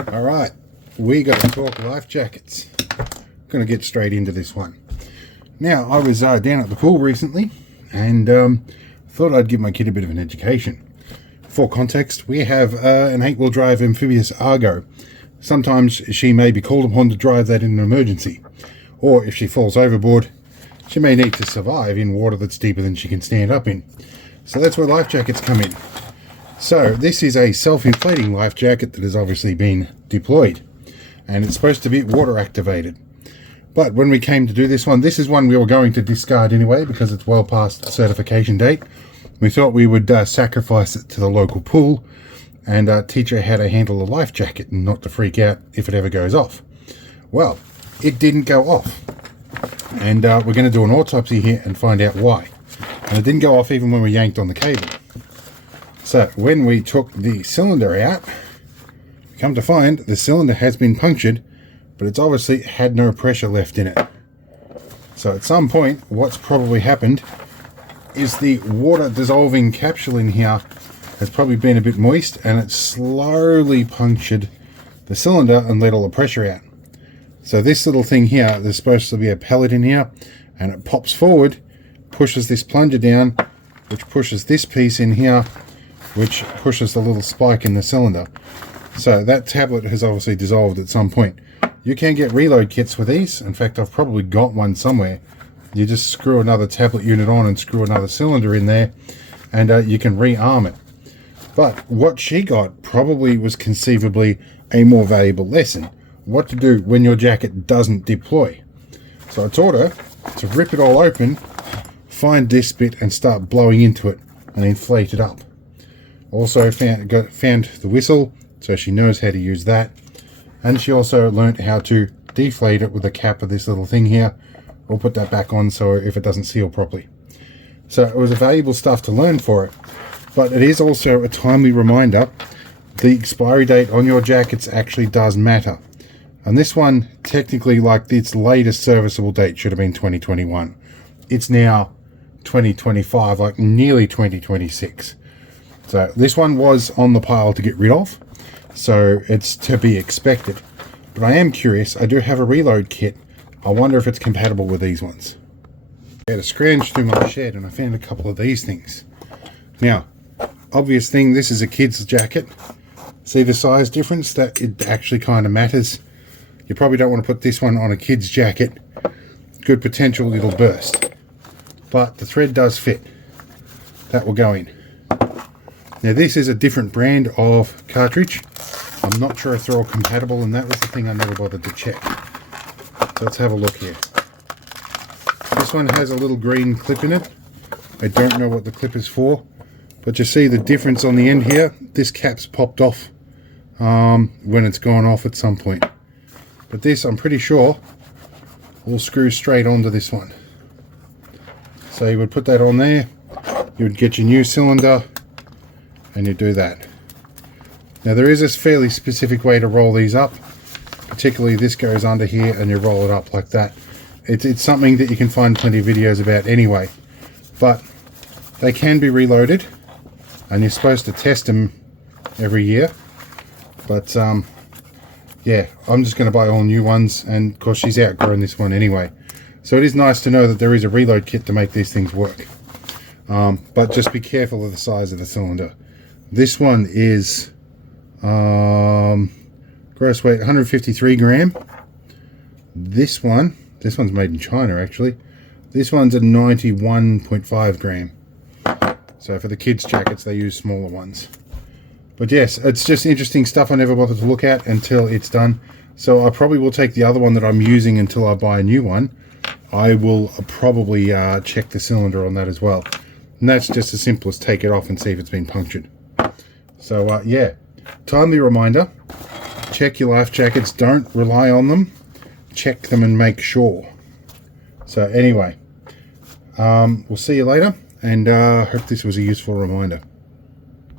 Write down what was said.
Alright, we got to talk life jackets. Going to get straight into this one. Now, I was down at the pool recently and thought I'd give my kid a bit of an education. For context, we have an 8-wheel drive amphibious Argo. Sometimes she may be called upon to drive that in an emergency, or if she falls overboard, she may need to survive in water that's deeper than she can stand up in. So that's where life jackets come in. So this is a self-inflating life jacket that has obviously been deployed, and it's supposed to be water activated. But when we came to do this is one we were going to discard anyway because it's well past certification date. We thought we would sacrifice it to the local pool and teach her how to handle a life jacket and not to freak out if it ever goes off. Well, it didn't go off. And we're going to do an autopsy here and find out why. And it didn't go off even when we yanked on the cable. So when we took the cylinder out, come to find the cylinder has been punctured, but it's obviously had no pressure left in it. So at some point, what's probably happened is the water dissolving capsule in here has probably been a bit moist, and it slowly punctured the cylinder and let all the pressure out. So this little thing here, there's supposed to be a pellet in here, and it pops forward, pushes this plunger down, which pushes this piece in here, which pushes the little spike in the cylinder. So that tablet has obviously dissolved at some point. You can get reload kits for these. In fact, I've probably got one somewhere. You just screw another tablet unit on and screw another cylinder in there, and you can rearm it. But what she got probably was conceivably a more valuable lesson. What to do when your jacket doesn't deploy. So I taught her to rip it all open, find this bit and start blowing into it and inflate it up. Also found the whistle, so she knows how to use that. And she also learnt how to deflate it with the cap of this little thing here. We'll put that back on so if it doesn't seal properly. So it was a valuable stuff to learn for it. But it is also a timely reminder the expiry date on your jackets actually does matter. And this one, technically, like its latest serviceable date should have been 2021. It's now 2025, like nearly 2026. So this one was on the pile to get rid of. So it's to be expected. But I am curious. I do have a reload kit. I wonder if it's compatible with these ones. I had to scrounge through my shed and I found a couple of these things. Now, obvious thing, this is a kid's jacket. See the size difference? That it actually kind of matters. You probably don't want to put this one on a kid's jacket. Good potential it'll burst. But the thread does fit. That will go in. Now this is a different brand of cartridge. I'm not sure if they're all compatible, and that was the thing I never bothered to check. So let's have a look here. This one has a little green clip in it. I don't know what the clip is for, but you see the difference on the end here. This cap's popped off when it's gone off at some point. But this, I'm pretty sure, will screw straight onto this one. So you would put that on there, you would get your new cylinder, and you do that. Now there is a fairly specific way to roll these up. Particularly this goes under here and you roll it up like that. It's something that you can find plenty of videos about anyway. But they can be reloaded, and you're supposed to test them every year. But yeah, I'm just going to buy all new ones, and of course she's outgrown this one anyway. So it is nice to know that there is a reload kit to make these things work. But just be careful of the size of the cylinder. This one is gross weight 153 gram. This one's made in China actually. This one's a 91.5 gram. So for the kids' jackets they use smaller ones. But yes, it's just interesting stuff I never bothered to look at until it's done. So I probably will take the other one that I'm using until I buy a new one. I will probably check the cylinder on that as well. And that's just as simple as take it off and see if it's been punctured. So yeah, timely reminder, check your life jackets, don't rely on them, check them and make sure. So anyway, we'll see you later, and hope this was a useful reminder.